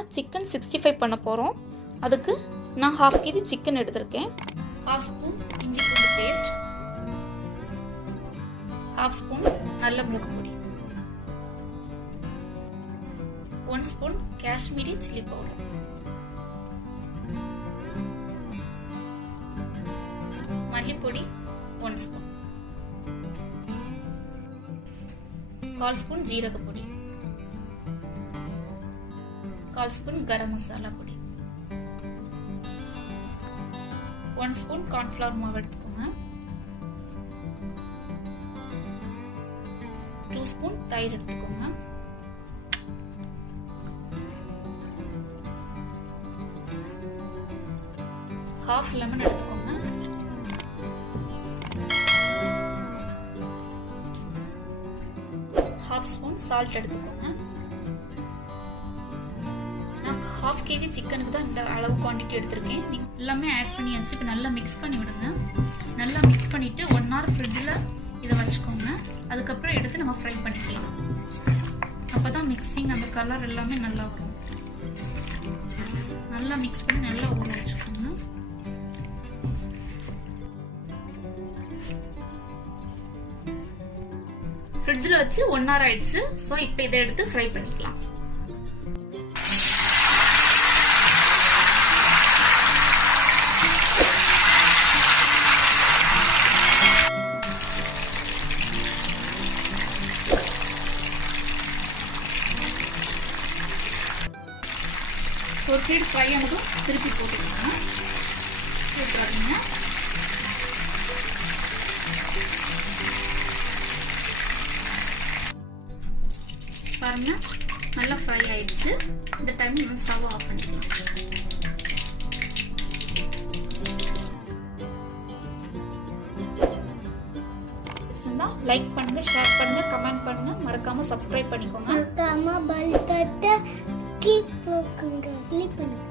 நம்ம சிக்கன் 65 பண்ண போகிறோம். அதுக்கு நான் 1/2 kg சிக்கன் எடுத்திருக்கேன். 1/2 ஸ்பூன் இஞ்சி பூண்டு பேஸ்ட், 1/2 ஸ்பூன் நல்ல மிளகு பொடி, 1 ஸ்பூன் காஷ்மீரி சில்லி பவுடர், மல்லிப்பொடி 1 ஸ்பூன், 1/4 ஸ்பூன் ஜீரக பொடி, 1/4 ஸ்பூன் கரம் மசாலா பொடி, 1 ஸ்பூன் கார்ன்ஃப்ளவர் மாவு எடுத்துக்கோங்க, 2 ஸ்பூன் தயிர் எடுத்துக்கோங்க, 1/2 லெமன் எடுத்துக்கோங்க, 1/2 ஸ்பூன் சால்ட் எடுத்துக்கோங்க. 1/2 kg சிக்கனுக்கு தான் இந்த அளவு குவான்டிட்டி எடுத்திருக்கேன். நீங்கள் எல்லாமே ஆட் பண்ணியாச்சு. இப்போ நல்லா மிக்ஸ் பண்ணி விடுங்க. நல்லா மிக்ஸ் பண்ணிவிட்டு 1 hour ஃப்ரிட்ஜில் இதை வச்சுக்கோங்க. அதுக்கப்புறம் எடுத்து நம்ம ஃப்ரை பண்ணிக்கலாம். அப்போ தான் மிக்சிங் அந்த கலர் எல்லாமே நல்லா வரும். நல்லா மிக்ஸ் பண்ணி நல்லா ஊற வச்சுக்கோங்க. ஃப்ரிட்ஜில் வச்சு 1 hour ஆயிடுச்சு. ஸோ இப்போ இதை எடுத்து ஃப்ரை பண்ணிக்கலாம். ஒரு சைடு ஃப்ரை ஆனதும் திருப்பி போட்டுக்கலாம். போட்டுறாதீங்க. பாருங்க, நல்லா ஃப்ரை ஆயிடுச்சு. இந்த டைம் நம்ம ஸ்டவ் ஆஃப் பண்ணிக்கலாம். லைக் பண்ணுங்க, ஷேர் பண்ணுங்க, கமெண்ட் பண்ணுங்க, மறக்காம சப்ஸ்கிரைப் பண்ணிக்கோங்க. மறக்காம பெல் பட்டன் கிளிக் பண்ணுங்க.